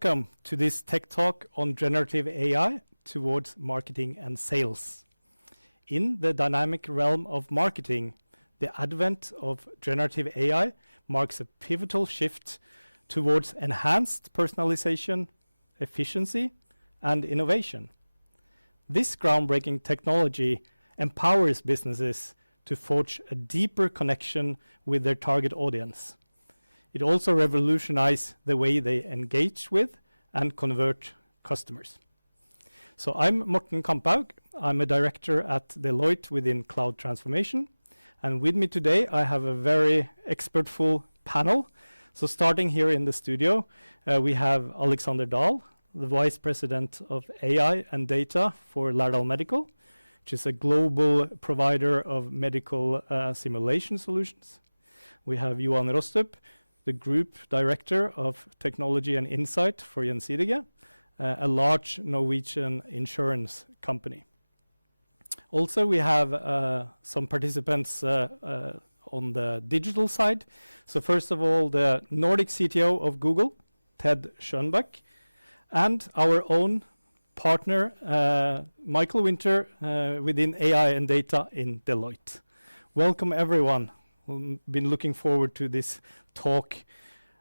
Welcome to this tech talk on generative AI towards marketing and sales. In the dynamic realm of marketing, the advent of generative AI marks a pivotal shift towards enhanced personalization, efficiency, and innovation. This groundbreaking technology empowers businesses to forge a deeper connection with their target audience. It also revolutionizes the way they engage with and convert customers. So I'm Morten Kamphaug. I'm a director at Deloitte within cloud transformation. And with me today, I have a very expertful panel. So starting here in the studio, we have Alexander Dahl, the Vice President of AI and Data for Lardal Medical, which is a global provider of medical simulation solutions. We have Johan Rostrup, the Group Director of Technology and Insight for Gjensidige, a large Norwegian insurance company. Also, we have some participants on the digital side. So first of all, the Nordic CTO of Google, Ted Schoenbach, and our own partner, Michael Winter, within AI and Data in Deloitte. Welcome, everyone. We've been looking forward to this talk.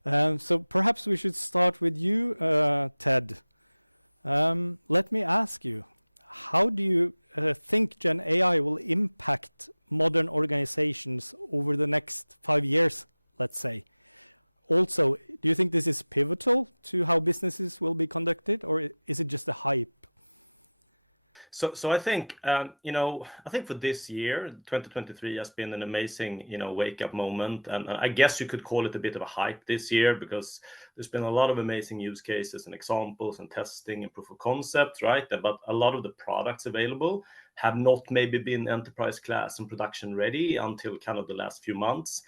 So perhaps we should start with you, Ted. Let me ask you, how do you think Gen AI will impact modern organizations over the next 5 years, let's say? Also, do you think this is pivotal to how businesses will be conducted, or is it just a hype? So I think, I think for this year, 2023 has been an amazing, wake-up moment. And I guess you could call it a bit of a hype this year because there's been a lot of amazing use cases and examples and testing and proof of concept, right? But a lot of the products available have not maybe been enterprise class and production ready until kind of the last few months.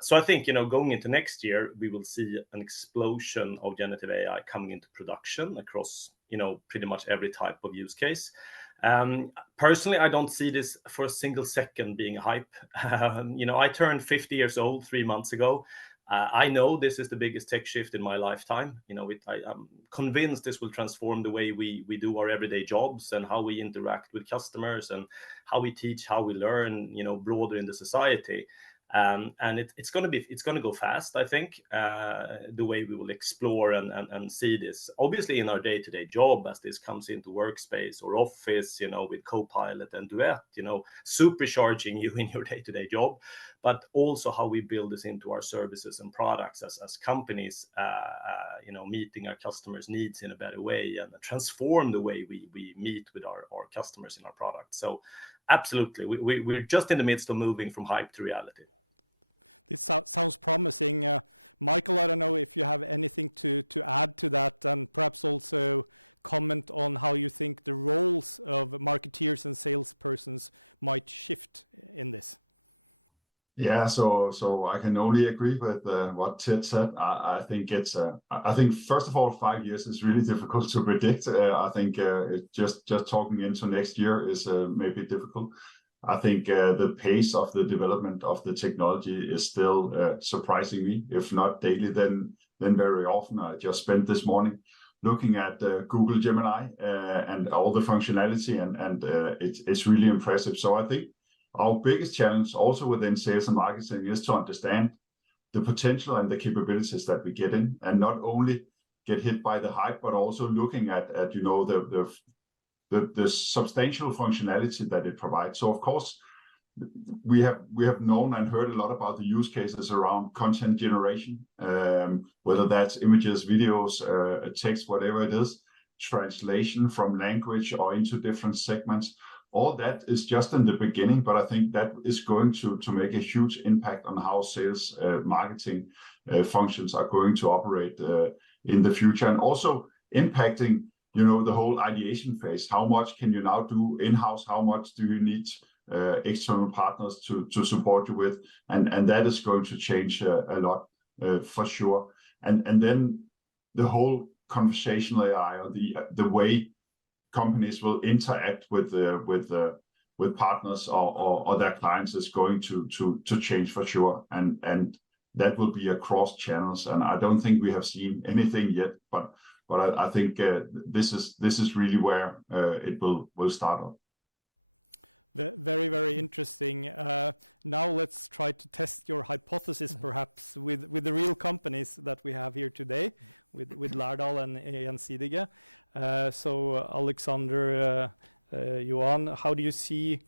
So I think, going into next year, we will see an explosion of generative AI coming into production across, pretty much every type of use case. Personally, I don't see this for a single second being a hype. I turned 50 years old 3 months ago. I know this is the biggest tech shift in my lifetime. I'm convinced this will transform the way we do our everyday jobs and how we interact with customers and how we teach, how we learn, broader in the society. And it's going to go fast, I think, the way we will explore and see this, obviously in our day-to-day job as this comes into workspace or office, with Copilot and Duet, supercharging you in your day-to-day job, but also how we build this into our services and products as companies, meeting our customers' needs in a better way and transform the way we meet with our customers in our products. So absolutely, we're just in the midst of moving from hype to reality. This sounds promising. Michael, I don't know if you have anything to add to that, and perhaps also comment on how you think the roles of marketeers and salespersons might shift in this. Yeah, so I can only agree with what Ted said. I think I think first of all, 5 years is really difficult to predict. I think just talking into next year is maybe difficult. I think the pace of the development of the technology is still surprising me, if not daily, then very often. I just spent this morning looking at Google Gemini and all the functionality, and it's really impressive. So I think our biggest challenge also within sales and marketing is to understand the potential and the capabilities that we get in, and not only get hit by the hype, but also looking at the substantial functionality that it provides. So of course, we have known and heard a lot about the use cases around content generation, whether that's images, videos, text, whatever it is, translation from language or into different segments. All that is just in the beginning, but I think that is going to make a huge impact on how sales marketing functions are going to operate in the future, and also impacting the whole ideation phase. How much can you now do in-house? How much do you need external partners to support you with? And that is going to change a lot for sure. And then the whole conversational AI, or the way companies will interact with partners or their clients, is going to change for sure. And that will be across channels, and I don't think we have seen anything yet. But I think this is really where it will start up. Very, very interesting. Now let's try to test your hypothesis, perhaps, with the real companies that we have here today, with Lardal and Gjensidige. So Alexander, Johan, how do you see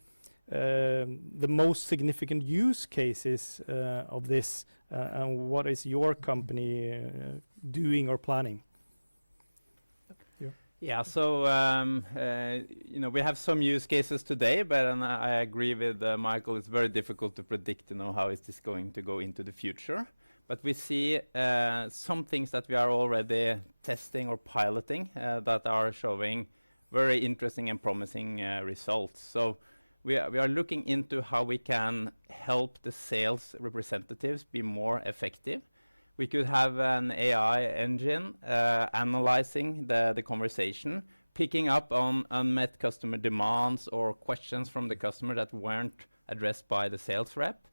the most significant use cases of this, and what is your company doing or planning? Yeah, so we have some use cases today, but I agree with Michael. It's very difficult to predict, how is this going to go into the future. But we see some things that we are already testing or piloting that are showing very interesting and promising results. So we are looking into how we can help the sales representatives be more effective. We could have an AI engine analyzing the conversation, picking up on unmet customer demands or questions from the customer that weren't addressed by the sales rep.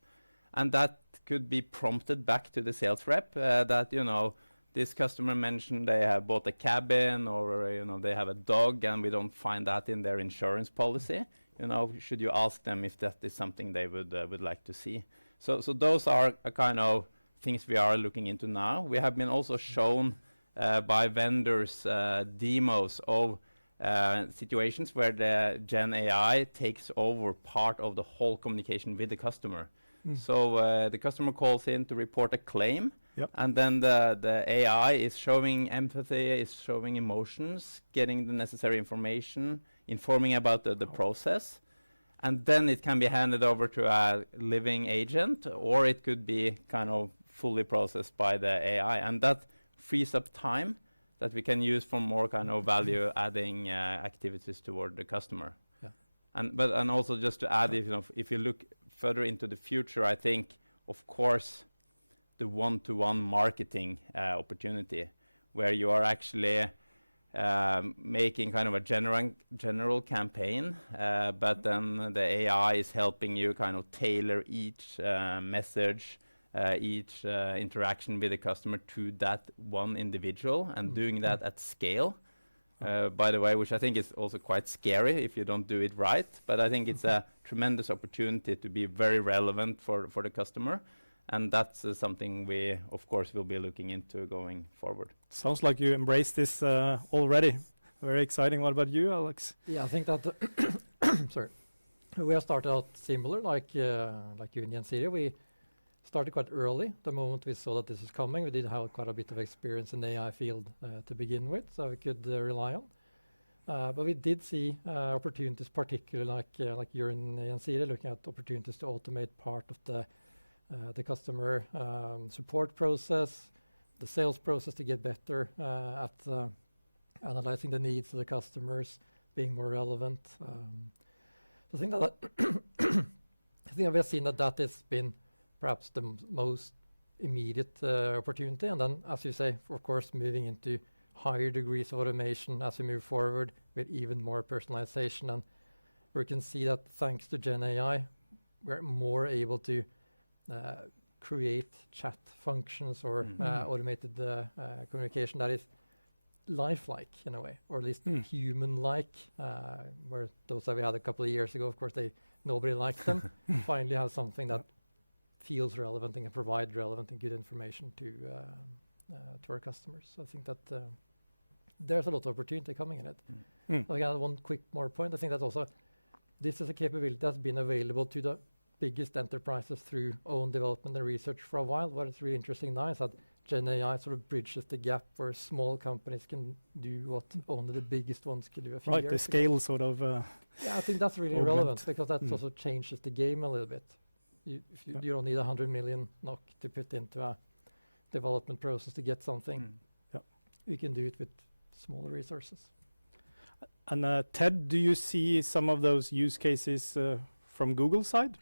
And that could be prompted back to the sales rep that, this customer mentioned they have bought a cabin, or, they have a dog, and we don't find that in their insurance policy. Should you ask them if that is something they would like to see? So those are a kind of things we are looking into now. We have been also shown by vendors demos of situations where the Gen AI takes over part of the whole communication with the customer. So the customer calls in to report a claim, and then the AI is showing empathy, is showing emotions, getting the necessary information, informing about the process. And then it can be handed over to a living agent, or it could be kind of fully processed by the AI, and that frees up time that we can use for more kind of value-adding activities toward the customer. Yeah. And also just to add, if you look further into the future, I think, of course, the one-to-one marketing opportunity, where you are actually making kind of a general campaign, but then the AI is helping you kind of tailor each message, each interaction with the customer to that one individual, and doing that at scale, by the way, which I think is also quite scary if you don't do it right. But I think it's a tremendous opportunity to be very relevant for the customer. And that's something we, of course, will be looking into going forward. Sounds like you embrace this already. Very exciting. What about you, Alex? Yeah, I think that sorry, we have started out similar, like you in Gjensidige. We started quite early. The moment we saw that this was coming, we did have quite a bit of experience in the AI field to begin with, so we could rely on. But we did see opportunities, particularly like you're in Gjensidige, looking at opportunities to automate part of the customer support process, the sales process, to get better at analyzing the needs of the customers, being more relevant. I think that we have seen that has been perhaps the most immediate opportunity, and then, as you say, of course, moving into higher degrees of automation as we move forward with even more personalization, and we can see that thanks to Gen AI, we're more able to create chat functions or automated communication that is lifelike in a way, or at least human-like, where those that we had a couple of years ago, of course, nobody liked them, finally have something that feels relevant and can provide relevant and good information to our customers. So I think that there's a lot of opportunity coming in it. I got one quick more point. I think that also this is a capability that's been available to the biggest enterprises through own development and research for a while. What is really interesting now is that Gen AI sort of bridges the gap where small companies can do what only the biggest ones could do a few years ago. The scale sort of... yeah, I think that's really relevant, because that also changes the game a little bit. You don't need 100 million NOK to put into a development process to get something. You can do it with smaller resources. And Ted, do you see some of those use cases from Google side?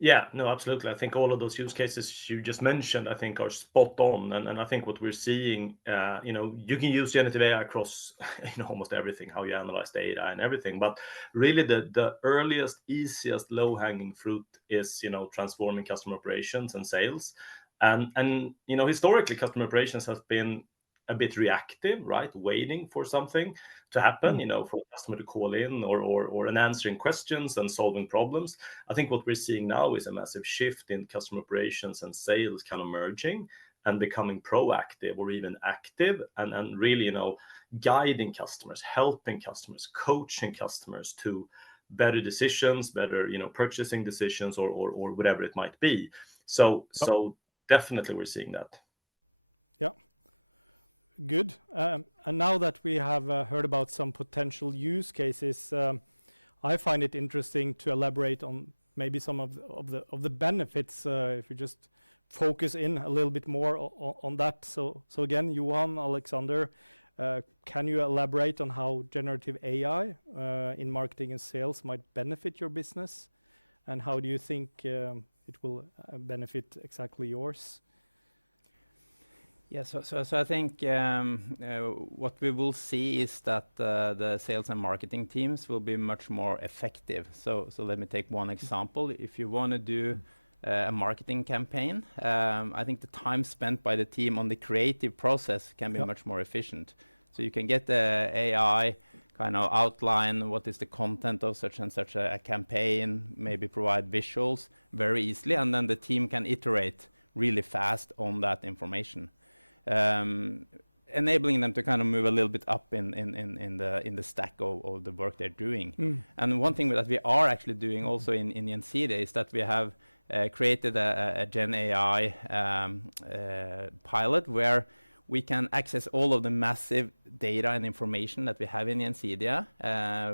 Yeah, no, absolutely. I think all of those use cases you just mentioned, I think, are spot on. And I think what we're seeing, you can use generative AI across almost everything, how you analyze data and everything. But really the earliest, easiest, low-hanging fruit is, transforming customer operations and sales. And historically, customer operations has been a bit reactive, right? Waiting for something to happen, for a customer to call in or an answering questions and solving problems. I think what we're seeing now is a massive shift in customer operations and sales kind of merging and becoming proactive or even active and really, guiding customers, helping customers, coaching customers to better decisions, better, purchasing decisions or whatever it might be. So definitely we're seeing that. Yeah. Good. And now that we have heard about some potential use cases, I find it interesting to elaborate on maybe some of the benefits. If you just focus in a little bit more on that. So again, Johan, Alexander, can you elaborate on how generative AI in marketing and sales might benefit your business, and how do you think it will benefit exactly yours? Yeah, so I think what we will see is that the sales and marketing teams will be much more effective. So let me take one example. If you want to do a marketing campaign, I think the time spent by the team on the creative process can be much more efficient. So you can get the AI kind of outline what is the content of such and such a campaign, maybe provide visuals very easily, and then the team can iterate really fast on that information. Enabling them to kind of move a little bit up in the stack of the work they're doing. And one thing that we are actually doing also in Gjensidige is that we have created a Gen AI pilot where we can access all of the massive data and information that we have in Gjensidige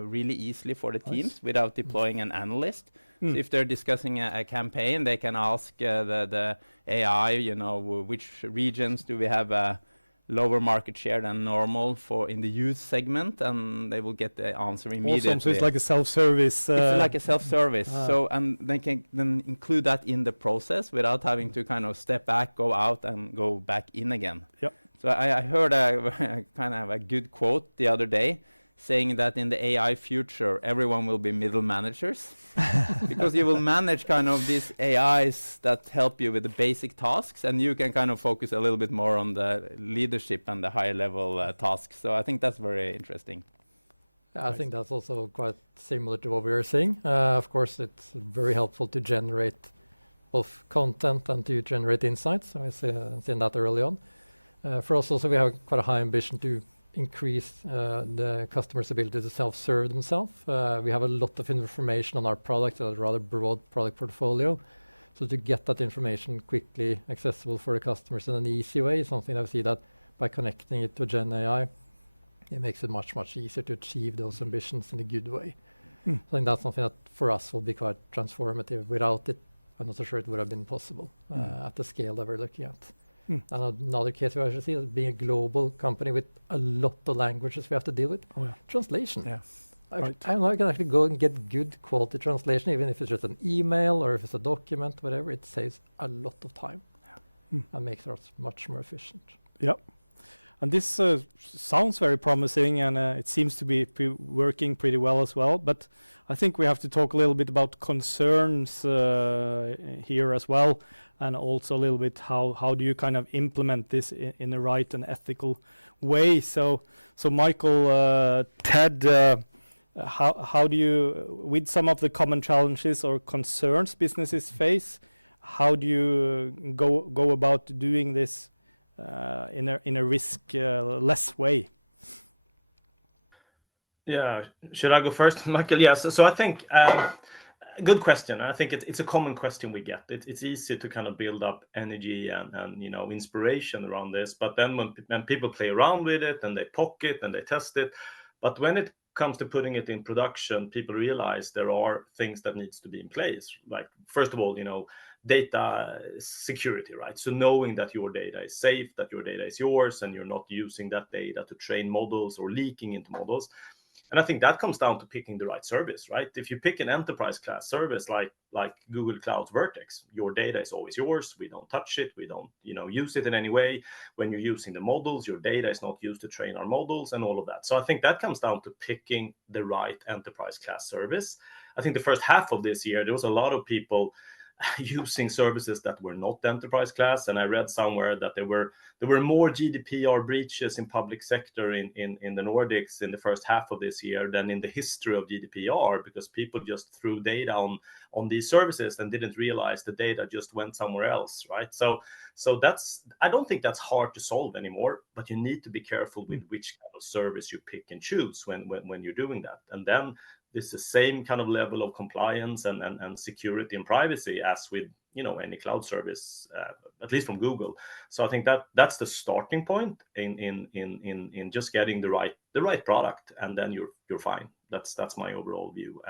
really easily for the teams without deploying an analyst. So if they're discussing a campaign, they can ask the AI, which regions do we have a lower market share than normal for in the youth segment, and they will get the answer immediately. Awesome. So it's like a self-service. It's like a self-service. So, and they can then include that in the process without having to kind of step back, go out, and go back in again. Yep. So I heard a kind of a good quote the other day, saying that in the AI future, everyone will be middle managers because you will manage kind of these AIs that help you with the basic tasks, and you can kind of focus a little bit more on the leadership and the high level tasks. So I think that's very interesting. I think that's also quite similar to what we were saying. Of course, it's very helpful to generate both content and to generate insights. So I've seen that early on. For us also, we have quite a high ambition to increase the customer's ability to self-serve themselves. We have a lot of information on our product, a rather broad product portfolio. So to get that information quickly accessible for the customers in an easy way is something I see that by connecting it to Gen AI, it makes it much, much easier to achieve those ambitions in a good way. I think that's something that for us will be quite transformative. Without it, I'm not so sure it would have been possible at the scale that we're looking at. And another case we actually see is being a global company with a lot of languages we have to deal with. Translation. Yeah. I can actually go and get good quality translation, even if it's just an email or if it's a document, whatever. It saves a lot of time and makes us much more efficient. Yep. And this sounds very promising, and it seems to be working pretty well as well. But I think we have to talk a little bit about concerns here as well, and also a little bit how do you kind of implement this in the right and ethical way. So Michael, Ted, how do you, with some of the common challenges or concerns businesses face, how do you go about doing this in a risk less way? Yeah, should I go first, Michael? Yes. So I think good question. I think it's a common question we get. It's easy to kind of build up energy and inspiration around this, but then when people play around with it and they poke it and they test it, but when it comes to putting it in production, people realize there are things that needs to be in place. Like first of all, data security, right? So knowing that your data is safe, that your data is yours, and you're not using that data to train models or leaking into models. And I think that comes down to picking the right service, right? If you pick an enterprise class service like Google Cloud's Vertex, your data is always yours. We don't touch it. We don't, use it in any way. When you're using the models, your data is not used to train our models and all of that. So I think that comes down to picking the right enterprise class service. I think the first half of this year, there was a lot of people using services that were not enterprise class. And I read somewhere that there were more GDPR breaches in public sector in the Nordics in the first half of this year than in the history of GDPR, because people just threw data on these services and didn't realize the data just went somewhere else, right? So that's, I don't think that's hard to solve anymore, but you need to be careful with which kind of service you pick and choose when you're doing that. And then it's the same kind of level of compliance and security and privacy as with, you know, any cloud service, at least from Google. So I think that's the starting point in just getting the right product, and then you're fine. That's my overall view.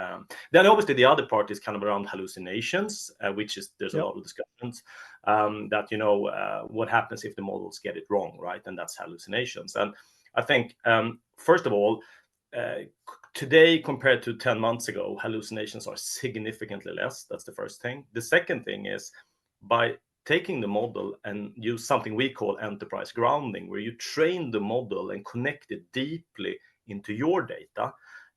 Then obviously the other part is kind of around hallucinations, which is there's a lot of discussions that, you know, what happens if the models get it wrong, right? And that's hallucinations. And I think first of all, today compared to 10 months ago, hallucinations are significantly less. That's the first thing. The second thing is, by taking the model and use something we call enterprise grounding, where you train the model and connect it deeply into your data.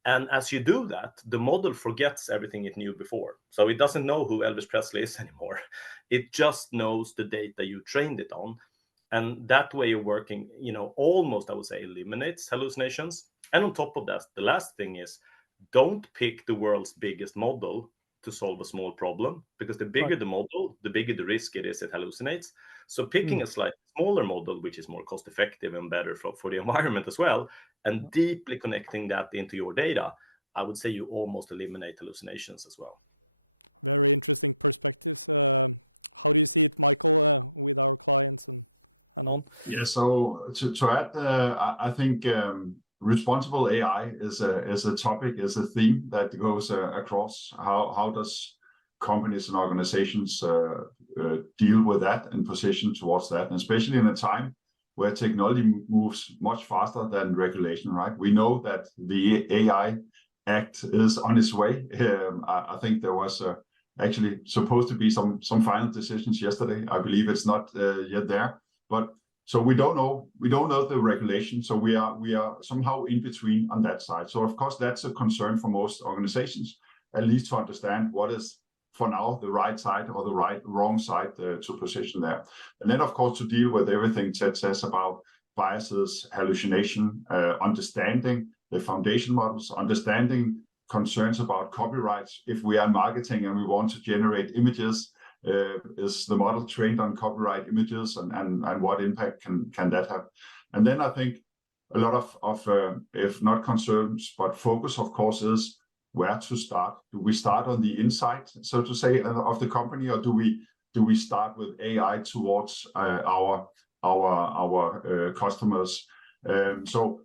And as you do that, the model forgets everything it knew before. So it doesn't know who Elvis Presley is anymore. It just knows the data you trained it on. And that way of working, you know, almost, I would say, eliminates hallucinations. And on top of that, the last thing is, don't pick the world's biggest model to solve a small problem, because the bigger the model, the bigger the risk it is it hallucinates. So picking a slightly smaller model, which is more cost effective and better for the environment as well, and deeply connecting that into your data, I would say you almost eliminate hallucinations as well. Very interesting perspectives. How do you see it, Michael, with our clients and on? Yeah, so to add, I think responsible AI is a topic, is a theme that goes across. How does companies and organizations deal with that and position towards that, and especially in a time where technology moves much faster than regulation, right? We know that the AI Act is on its way. I think there was actually supposed to be some final decisions yesterday. I believe it's not yet there, but so we don't know the regulation. So we are somehow in between on that side. So of course that's a concern for most organizations, at least to understand what is for now the right side or the wrong side to position there. And then of course to deal with everything Ted says about biases, hallucination, understanding the foundation models, understanding concerns about copyrights. If we are marketing and we want to generate images, is the model trained on copyright images, and what impact can that have? And then I think a lot of if not concerns, but focus, of course, is where to start. Do we start on the inside, so to say, of the company, or do we start with AI towards our customers? So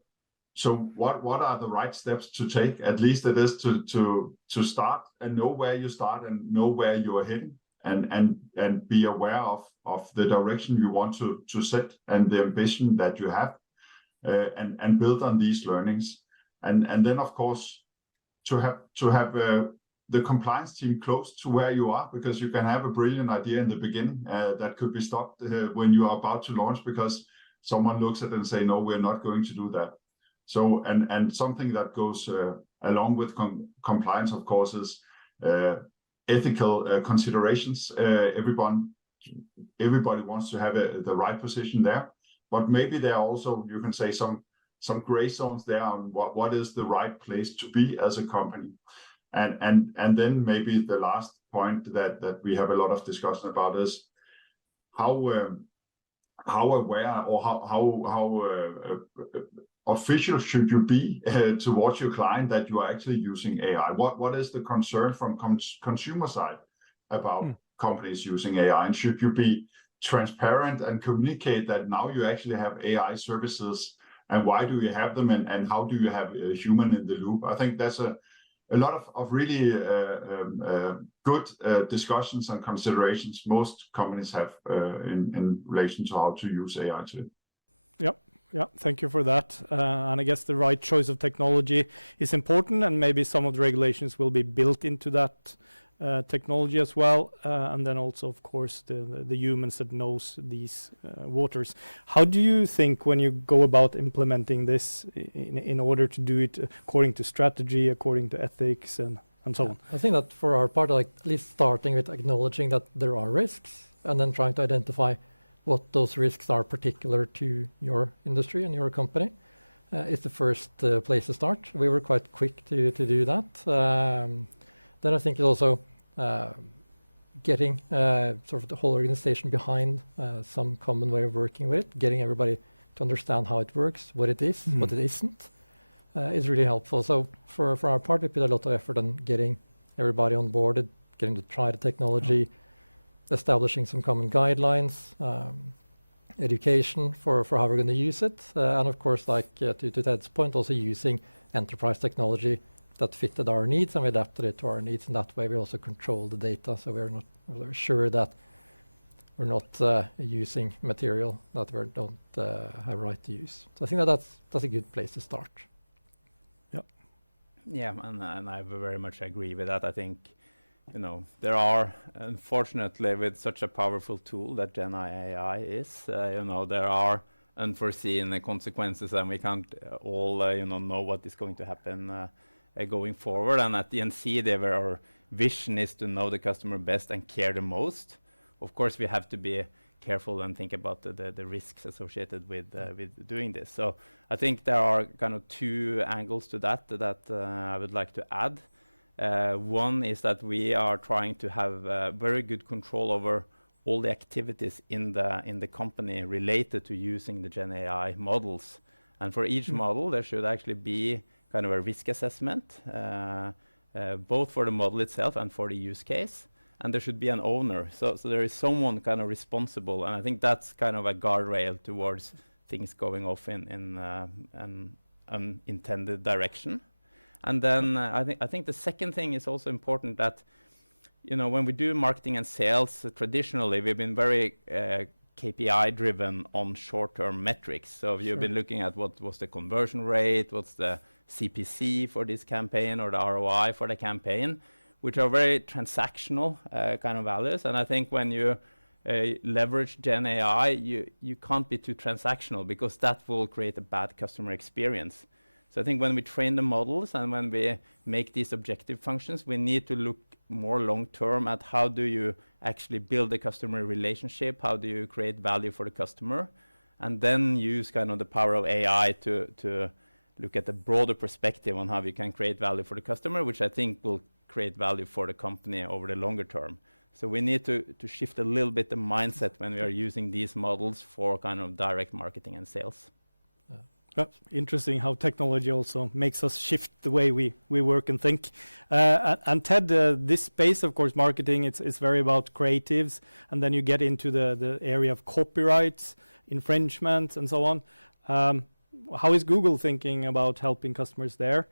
what are the right steps to take? At least it is to start and know where you start and know where you are heading, and be aware of the direction you want to set and the ambition that you have, and build on these learnings. And then of course to have the compliance team close to where you are, because you can have a brilliant idea in the beginning that could be stopped when you are about to launch, because someone looks at it and say, no, we're not going to do that. So and something that goes along with compliance, of course, is ethical considerations. Everybody wants to have the right position there, but maybe there are also, you can say, some gray zones there on what is the right place to be as a company. And then maybe the last point that we have a lot of discussion about is how aware or how official should you be towards your client that you are actually using AI? What is the concern from consumer side about companies using AI? And should you be transparent and communicate that now you actually have AI services, and why do you have them, and how do you have a human in the loop? I think that's a lot of really good discussions and considerations most companies have in relation to how to use AI today. Yep. Yeah, thank you for that. And I guess the right choice of technology is important, and maybe some of the regulations will be built into that technology as well. And then also, of course, the humans that knows these waters. How do you think when you go about implementing this in order to do it according to strategy, according to ethics and and so on. I think that for our part, like at least starting with acknowledging that there are risks and then trying to identify what those risks are particular to your industry and your company is the first place to start. We were quite quick to do that. Then I think it's also getting sort of the whole organization behind some common way of working with it, getting everybody to understand how it works, what it is, what it isn't, is really helpful. So for our part, we put a lot of effort on getting everybody on board, getting to try the technology, establishing some common guidelines, education for how we're going to use it, and of course, like to Ted's point, also using enterprise technology that fitted our needs, and we adapted it to our needs. And that way, we also control the data, so we're sure that we're not using material that we don't have a right to use. So I think that's a good place to start. Yeah, and I very much agree with that. I think, there are, unfortunately, with such a powerful tool that Gen AI is, there are unforeseen consequences, and we can't all, know what is going to happen going forward. And at DNC, our vision is to know the customer best and care the most. Of course, we have to be careful and think about the risks associated with doing this. So I think there are kind of two angles to that I would like to add. One is that we are trying to have very good control over all the activities in the company related to using the Gen AI models. And for each model, there should actually be kind of a risk assessment, both for the model itself and for the use case. And there should be an owner. So there is someone kind of responsible. And I think that's kind of a guardrail towards things going off in an unintended direction. And then I think the second thing is also important that, when we do marketing and sales, traditionally, we've been very KPI driven on short-term metrics. So if you've been looking at what was the conversion rate, what's the CPC for this campaign or the ROI for the campaign, which are very transactional kind of values. And I think when you leverage Gen AI, you can't be too transactional because that will create a bad customer experience. So I think when we train the models and when we make these objective functions, we need to look more long-term at how do you actually build a customer relationship, how do you create value for the customer, and then use kind of the power of AI to look at the broader perspective on how we can create value for the customer, which I think will create value for the company over the longer term. So we need to shift a little bit the mindset when we are using these models for kind of direct marketing and sales. Interesting how technology also makes us shift the way we work and think. And Ted, this space, of course, marketing, it's very about creatives, and then you get into the area of copyright, infringement, and so on. How is Google thinking about helping customers there?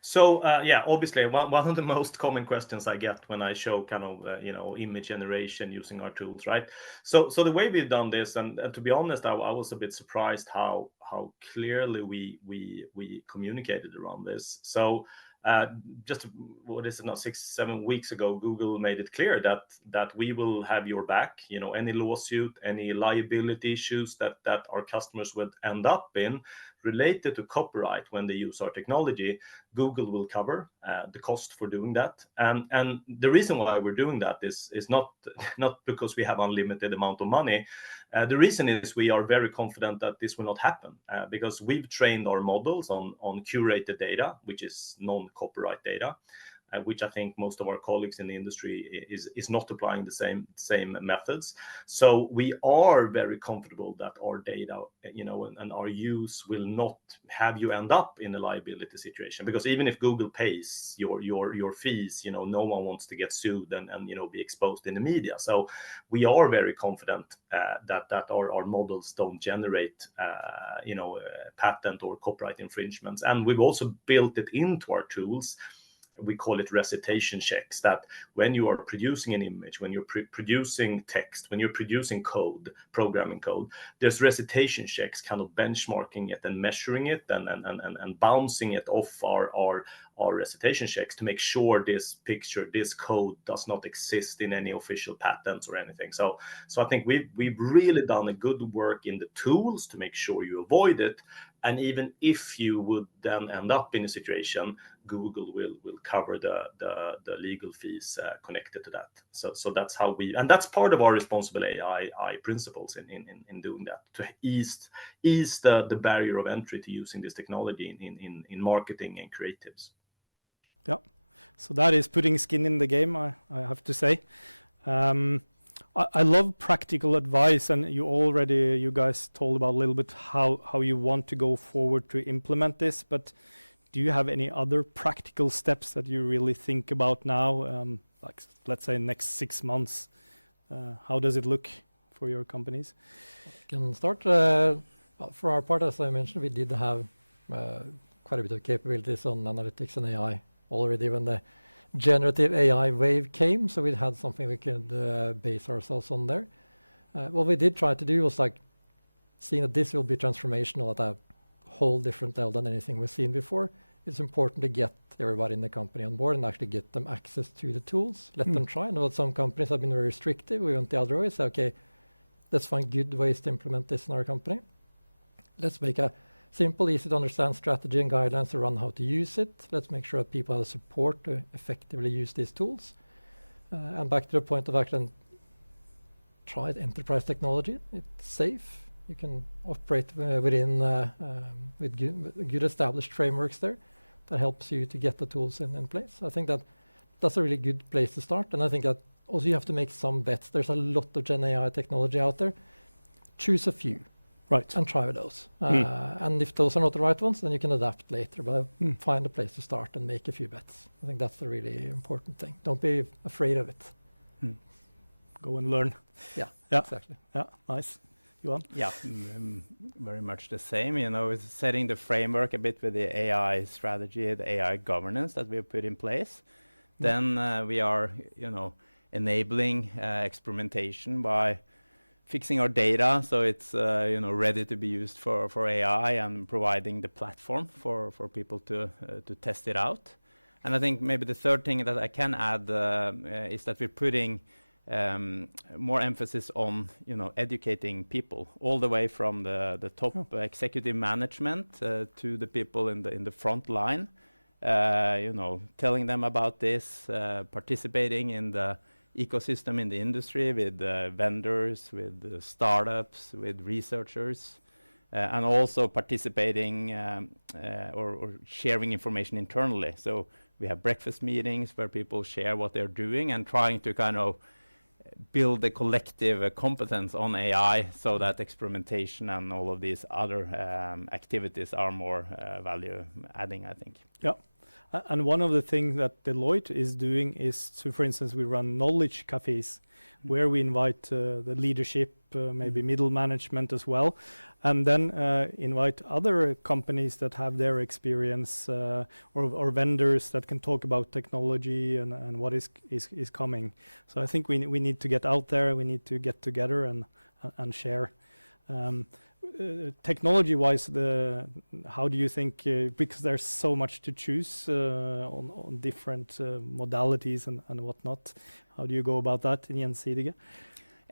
So obviously one of the most common questions I get when I show kind of image generation using our tools, right? So the way we've done this, and to be honest, I was a bit surprised how clearly we communicated around this. So just what is it now, 6-7 weeks ago, Google made it clear that we will have your back. Any lawsuit, any liability issues that our customers would end up in related to copyright when they use our technology, Google will cover the cost for doing that. And the reason why we're doing that is not because we have unlimited amount of money. The reason is we are very confident that this will not happen because we've trained our models on curated data, which is non-copyright data, which I think most of our colleagues in the industry is not applying the same methods. So we are very comfortable that our data, and our use will not have you end up in a liability situation, because even if Google pays your fees, no one wants to get sued and be exposed in the media. So we are very confident that our models don't generate patent or copyright infringements, and we've also built it into our tools. We call it recitation checks, that when you are producing an image, when you're producing text, when you're producing code, programming code, there's recitation checks kind of benchmarking it and measuring it and bouncing it off our our recitation checks to make sure this picture, this code does not exist in any official patents or anything. So I think we've really done a good work in the tools to make sure you avoid it. And even if you would then end up in a situation, Google will cover the legal fees connected to that. So that's how and that's part of our responsible AI principles in doing that, to ease the barrier of entry to using this technology in marketing and creatives. Yeah, so that is putting skin in the game, I have to say. I love practical advice, and you guys told about a little bit how you want to go forward to implement this, but do you have any other practical steps that you really think about now, like let's say next 6 months? How does it look for your companies? I can start. Well, for our part, as I mentioned, we did have quite a bit of capabilities on analytics and AI already when the generative AI wave came, so we had something we could base ourselves on there. What we did try to do was like seeing that this will be transformational at a whole different level than anything we've seen before. It's important to get everybody in the company on board and actually get them access to the tools, let them try. I know that some companies have been very restrictive. We went the other way, so okay, let's find good ways to implement this in our company. Let's make a simple, easy to understand strategy and guidelines around how to use it. Let's make sure that people have the support to effectively use these tools. And back to the point of actually try enterprise technology. It's safe. You can operate within with good established frameworks there that helps you to get the tools in place. I think that's a really good place to start. And I think that also you have to make some bets. There's a lot of Gen AI technology out there. Choose a few. Right. And try those. And if those are not the right ones, then you can adapt later. But find a place to start and make a few bets. I think that's the really important thing. Don't be afraid of it. Go and learn. Yeah, exactly. Yeah, nice. Johan? Yeah, very much the same. You know, it's setting the framework a bit with the AI strategy, the AI governance that we have put in place. Then we are, enabling experimentation by fixing our data so it's ready to be used for AI, and providing the platform for people to test it out. And I think maybe the third thing that I can add is that we're putting more emphasis on educating people all the way from the top executive management to the people in the front line. Telling them about this, participating in the ecosystem in the industry with vendors, with startups, with researchers, and also participating or sharing information internally. So we have breakfast meetings where people share what they're doing and trying to kind of build a collective competence on AI so that experimentation and all of these other activities are more value adding, I think. Yeah. And one of the things that Deloitte is doing is to, for instance, we run knowledge cafes where we invite the leadership, maybe middle management as well, and then invite other companies that have their experience or vendors that can talk about technology and what is coming. So I think we need to get out there, we need to get together and share. Technology-wise, how do you think, because there's so much to choose on different modalities and whatnot, how do you go about that in Gjensidige?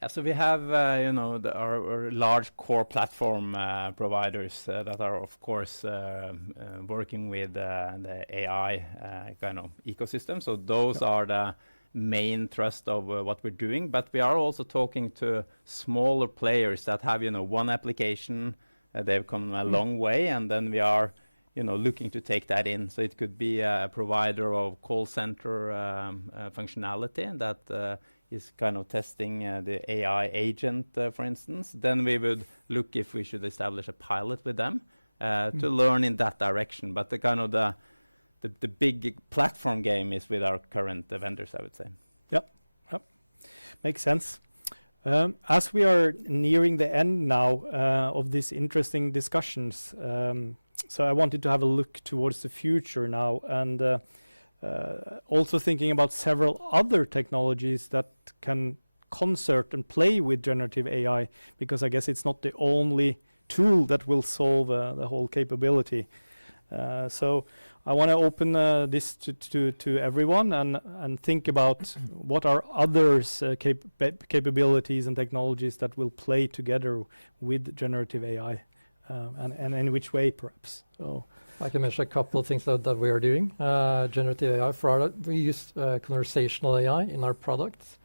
Yeah, so we have our large core platform providers that are of course working with the AI kind of ecosystem. So those are the main thrust of what we're doing, but we are also talking to smaller players that have one application. They've come a long way, and then we are looking to take that in. So it could be a provider of call center functionality that is kind of testing the AI agent, for instance. Then we would look if we should establish a pilot with them to learn in that direction. But the kind of the big platform game is with our current vendors, I would say. Yep. Makes sense. As we are nearing the end now of these interesting discussions, so I wanted to have a look towards the future now, and also thinking about several other technologies that can concert and play with generative AI, because I guess it's not the only tool that will solve the whole capability. So I want to open this to everyone and think about what are others capabilities and technologies that will play together with generative AI, and in which way perhaps. So I can mention a couple of things that we are doing. Generative AI we use conversational AI in our products.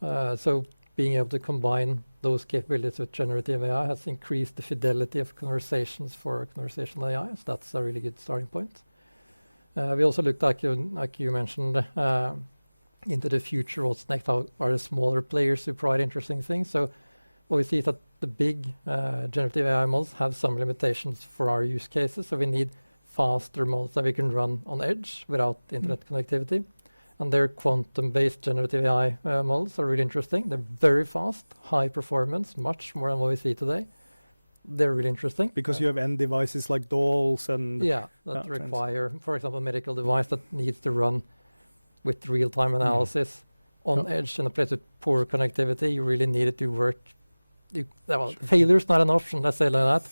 So being able to combine those capabilities with generative AI has increased the fidelity of conversations for conversational AI. So that's a really good starting point. We also looked, like you mentioned, into the future. What's next? How are the smaller players who provide interesting things? So what we see is that the big generative AI models have some limitations for our use cases. So we need faster models that we can run on edge without internet connectivity. And their quantum-based generative AI models are really interesting. They're very fast, high performance, much more than what we see today. They're really interesting. Because you have end devices like dolls and... Yeah, that require, for example, a medical device that needs to run with real-time analysis on edge in a place with poor connectivity. You really need it to work. Failure is not an option, let's say like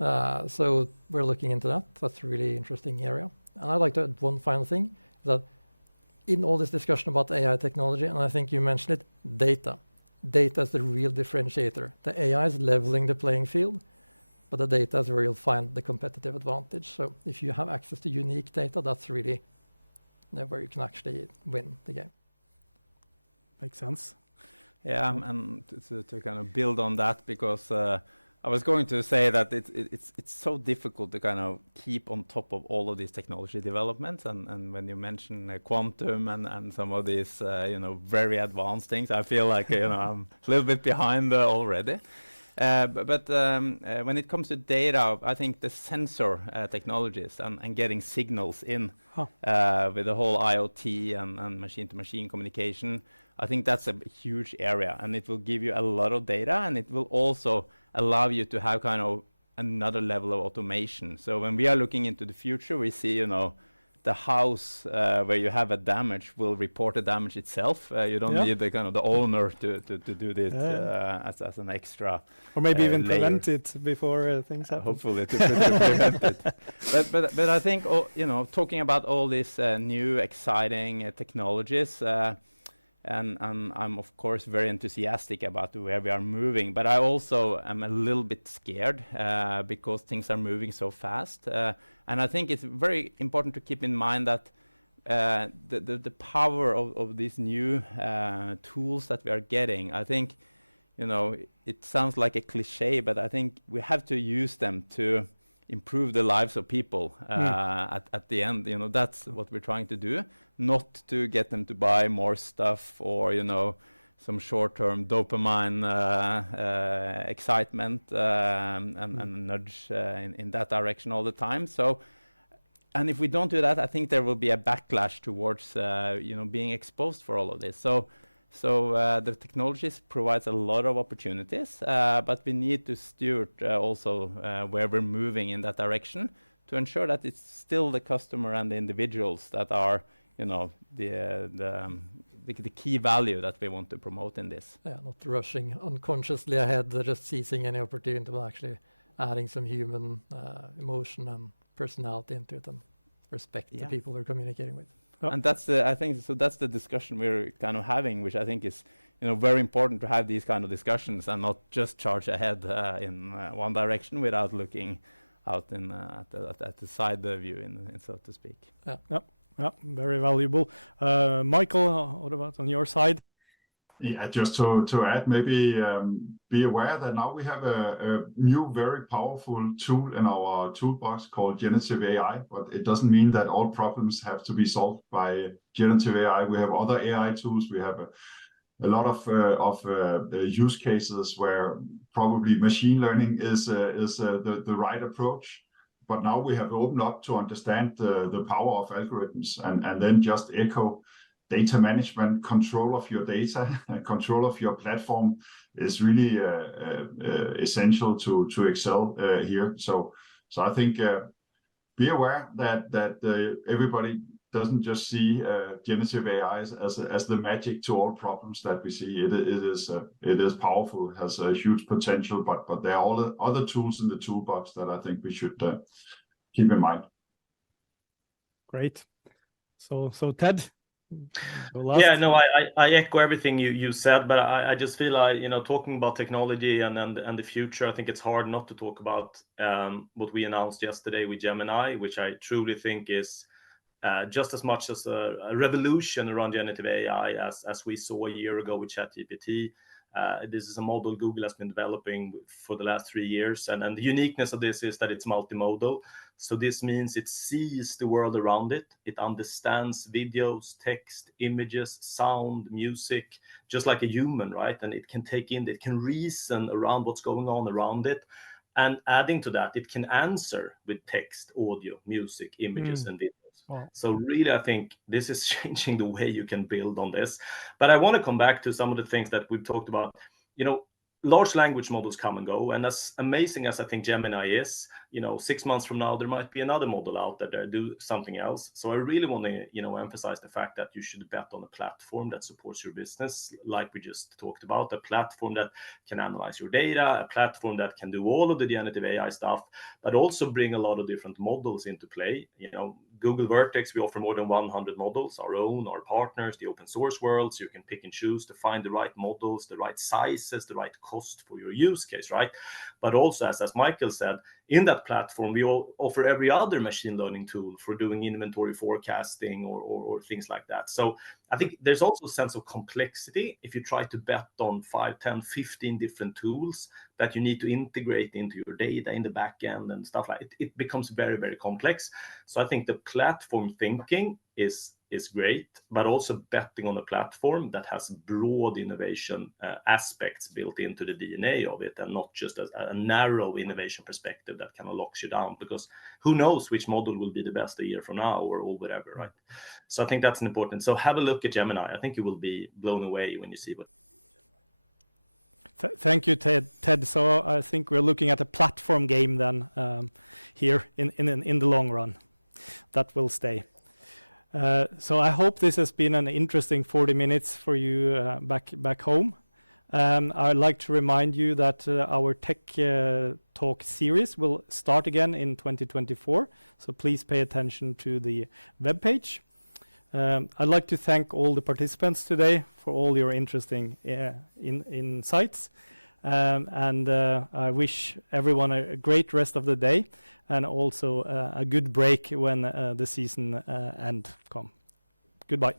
that. So we're looking into that. That's a really interesting area. And I'd like to add one final thing, is that in all this discussion about AI technology, and I think you mentioned it, data. Data is the real differentiator. The AI is leveling the playing field, but the data is where you'll find the competitive advantage. So if you have access to unique data, that's really where you can actually win the game. Makes sense. Yeah, and to kind of build on that, because I was going to say that it's so difficult to kind of keep on top of all of these technology developments, and when you mention quantum and some of these very advanced things, I feel like I'm a little bit behind already. But when it comes to data, I think the sensor technologies and getting signals in with the whole IoT and machine-to-machine communication, I think that's a huge area, and it will give you a lot of data, and it will also allow you to have kind of another level of automation. So when we are looking into the future, we see, the house where you have a damage will report the damage itself. You don't need the kind of the owner to do this as an extra. Or maybe even layer. prevent it before things happen. Hopefully to prevent it. But I think, talking about all these new exciting technologies, and I'm of course very enthusiastic about where we are moving, but I also am a little bit scared because things are moving so fast. And I think it's very important to keep in mind that the power of these new tools that we are getting, I think, it sounds like a cliche, but I think we have to use them to improve the lives of people at the end. That's what we're trying to do, not to get them to buy more stuff or, some short-term dopamine excitement and nudge in that direction all the time. So, and if we don't do that, I think there will be a backlash towards, being exposed for all of this. So the technologies provides a lot of opportunities, but we need to steward also where we're moving in that direction to ensure that it's still the customer and the individuals that are, the key value that we want to promote in this. Yeah, not rushing unconsciously ahead, just seizing any opportunity, but actually adding some human emotion and personality into it and respect the people we're communicating with. And that's that's the discussion we're kind of having, which I think is very important to have these kind of discussions and not just charge ahead in one direction without looking out at the side view, in so to speak. Yeah, very valuable. Michael, what about on your side? Yeah, just to add, maybe be aware that now we have a new, very powerful tool in our toolbox called Generative AI, but it doesn't mean that all problems have to be solved by Generative AI. We have other AI tools. We have a lot of use cases where probably machine learning is the right approach. But now we have opened up to understand the power of algorithms and then just echo data management, control of your data, control of your platform is really essential to excel here. So I think be aware that everybody doesn't just see generative AI as the magic to all problems that we see. It is powerful, has a huge potential, but there are all the other tools in the toolbox that I think we should keep in mind. Great. So Ted, go last. Yeah, no, I echo everything you said, but I just feel like, talking about technology and the future, I think it's hard not to talk about what we announced yesterday with Gemini, which I truly think is just as much as a revolution around generative AI as we saw a year ago with ChatGPT. This is a model Google has been developing for the last 3 years. And the uniqueness of this is that it's multimodal. So this means it sees the world around it. It understands videos, text, images, sound, music, just like a human, right? And it can reason around what's going on around it. And adding to that, it can answer with text, audio, music, images, and videos. Wow. So really, I think this is changing the way you can build on this. But I want to come back to some of the things that we've talked about. Large language models come and go. And as amazing as I think Gemini is, 6 months from now, there might be another model out there that do something else. So I really want to, emphasize the fact that you should bet on a platform that supports your business, like we just talked about, a platform that can analyze your data, a platform that can do all of the generative AI stuff, but also bring a lot of different models into play. Google Vertex, we offer more than 100 models, our own, our partners, the open source world. So you can pick and choose to find the right models, the right sizes, the right cost for your use case, right? But also, as Michael said, in that platform, we all offer every other machine learning tool for doing inventory forecasting or things like that. So I think there's also a sense of complexity if you try to bet on 5, 10, 15 different tools that you need to integrate into your data in the back end and stuff like it. It becomes very, very complex. So I think the platform thinking is great, but also betting on a platform that has broad innovation aspects built into the DNA of it, and not just a narrow innovation perspective that kind of locks you down, because who knows which model will be the best a year from now or whatever, right? So I think that's important. So have a look at Gemini. I think you will be blown away when you see what. Thank you, Ted. So I think we're looking at a platform game then here in the long run. That will stay. So I hope this has been an interesting 40 minutes for you back home. I'd like to remind you that our Tech Talk series will start again in 2024. So please pay attention to the webpage. I'd like to thank all the participants today for all your interesting insights. And I wish everyone a great rest of the day, and also a good break when the season end come. Goodbye.